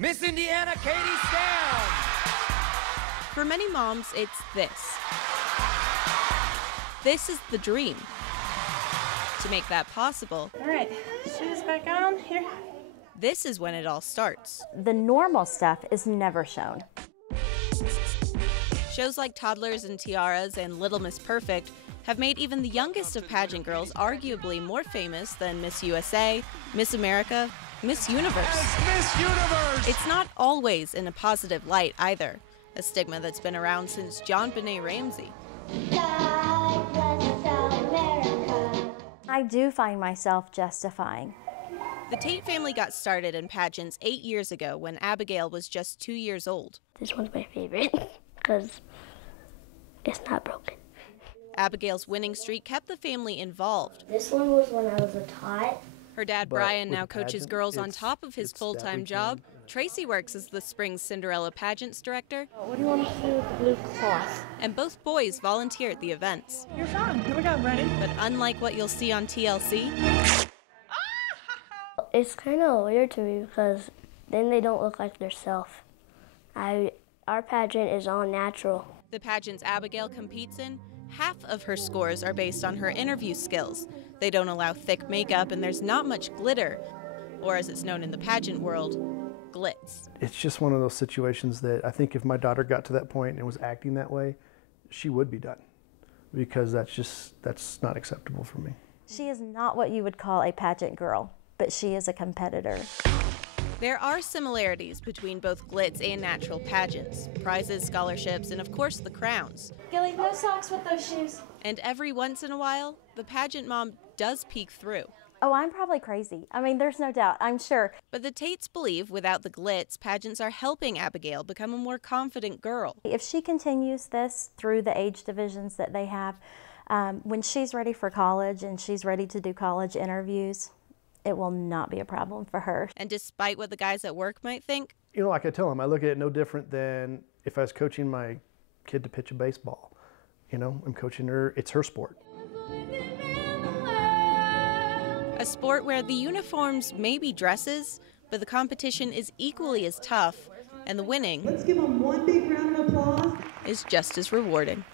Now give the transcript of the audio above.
Miss Indiana, Katie Stam. For many moms, it's this. This is the dream. To make that possible, all right, shoes back on here. This is when it all starts. The normal stuff is never shown. Shows like Toddlers and Tiaras and Little Miss Perfect have made even the youngest of pageant girls arguably more famous than Miss USA, Miss America, Miss Universe. Yes, Miss Universe! It's not always in a positive light either, a stigma that's been around since John Benet Ramsey. I do find myself justifying. The Tate family got started in pageants 8 years ago when Abigail was just 2 years old. This one's my favorite because it's not broken. Abigail's winning streak kept the family involved. This one was when I was a tot. Her dad, Brian, now coaches girls on top of his full-time job. Tracy works as the spring's Cinderella pageants director. What do you want to do with the blue cloth? And both boys volunteer at the events. You're fine. Here we go. Ready? But unlike what you'll see on TLC, it's kind of weird to me because then they don't look like their self. Our pageant is all natural. The pageants Abigail competes in, half of her scores are based on her interview skills. They don't allow thick makeup and there's not much glitter, or as it's known in the pageant world, glitz. It's just one of those situations that I think if my daughter got to that point and was acting that way, she would be done, because that's not acceptable for me. She is not what you would call a pageant girl, but she is a competitor. There are similarities between both glitz and natural pageants, prizes, scholarships, and of course the crowns. Gilly, no socks with those shoes. And every once in a while, the pageant mom does peek through. Oh, I'm probably crazy. I mean, there's no doubt, I'm sure. But the Tates believe without the glitz, pageants are helping Abigail become a more confident girl. If she continues this through the age divisions that they have, when she's ready for college and she's ready to do college interviews, it will not be a problem for her. And despite what the guys at work might think, You know, like I tell them, I look at it no different than if I was coaching my kid to pitch a baseball. You know, I'm coaching her, it's her sport. a sport where the uniforms may be dresses, but the competition is equally as tough, and the winning, let's give them one big round of applause, is just as rewarding.